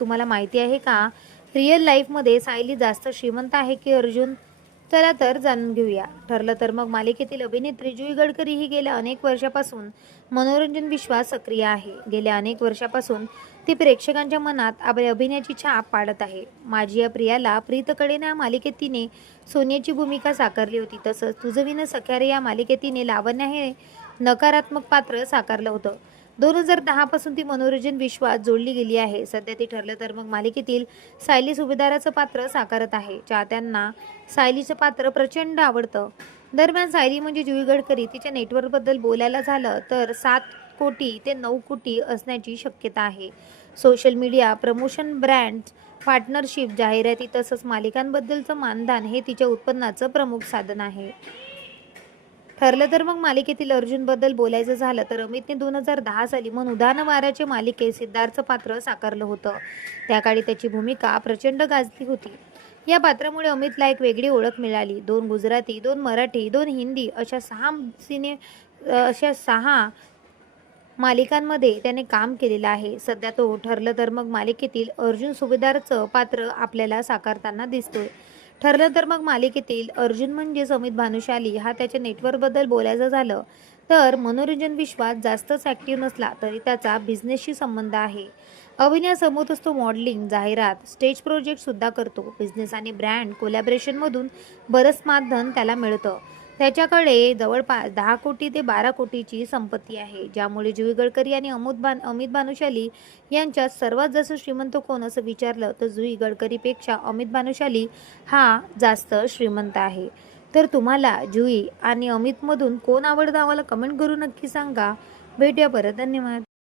तुम्हाला माहिती आहे का? रिअल लाईफमध्ये सायली जास्त श्रीमंत आहे की अर्जुन? चला तर जाणून घेऊया. ठरलं तर मग मालिकेतील अभिनेत्री जुई गडकरी ही गेल्या अनेक वर्षापासून मनोरंजन विश्वास सक्रिय आहे. गेल्या अनेक वर्षापासून ती प्रेक्षकांच्या मनात आपल्या अभिनयाची छाप पाडत आहे. माझी या प्रियाला प्रीतकडे या मालिकेत तिने सोनियाची भूमिका साकारली होती. तसंच तुझं सख्यारे या मालिकेत तिने लावण्या हे नकारात्मक पात्र साकारलं होतं. दोन हजार दहापासून ती मनोरंजन विश्वात जोडली गेली आहे. सध्या ती ठरलं तर मग मालिकेतील सायली सुभेदाराचं पात्र साकारत आहे चाहत्यांना सायलीचं पात्र प्रचंड आवडतं. दरम्यान सायली म्हणजे जुई गडकरी. तिच्या नेटवर्कबद्दल बोलायला झालं तर सात कोटी ते नऊ कोटी असण्याची शक्यता आहे. Social media promotion brand partnership जाहिराती तसंच मालिकांबद्दलचं मानधन हे तिच्या उत्पन्नाचं प्रमुख साधन आहे. ठरलं तर मग मालिकेतील अर्जुनबद्दल बोलायचं झालं तर अमितने दोन हजार दहा साली मन उदान वाऱ्याचे मालिकेत सिद्धार्थचं पात्र साकारलं होतं. त्या काळी त्याची भूमिका प्रचंड गाजली होती. या पात्रामुळे अमितला एक वेगळी ओळख मिळाली. दोन गुजराती दोन मराठी दोन हिंदी अशा सहा सिने अशा सहा मालिकांमध्ये त्याने काम केलेलं आहे. सध्या तो ठरलं तर मग मालिकेतील अर्जुन सुभेदारचं पात्र आपल्याला साकारताना दिसतोय. ठरलं तर मग मालिकेतील अर्जुन म्हणजे अमित भानुशाली हा त्याच्या नेटवर्कबद्दल बोलायचं झालं तर मनोरंजन विश्वात जास्तच ॲक्टिव्ह नसला तरी त्याचा बिझनेसशी संबंध आहे. अभिनयासमोरच तो मॉडेलिंग जाहिरात स्टेज प्रोजेक्टसुद्धा करतो. बिझनेस आणि ब्रँड कोलॅबरेशनमधून बरंच माध्यम त्याला मिळतं. त्याच्याकडे जवळपास दहा कोटी ते बारा कोटीची संपत्ती आहे ज्यामुळे जुई गडकरी आणि अमुत बान अमित भानुशाली यांच्यात सर्वात जास्त श्रीमंत कोण असं विचारलं तर जुई गडकरीपेक्षा अमित भानुशाली हा जास्त श्रीमंत आहे. तर तुम्हाला जुई आणि अमितमधून कोण आवडतं? आम्हाला कमेंट करून नक्की सांगा. भेटूया परत. धन्यवाद.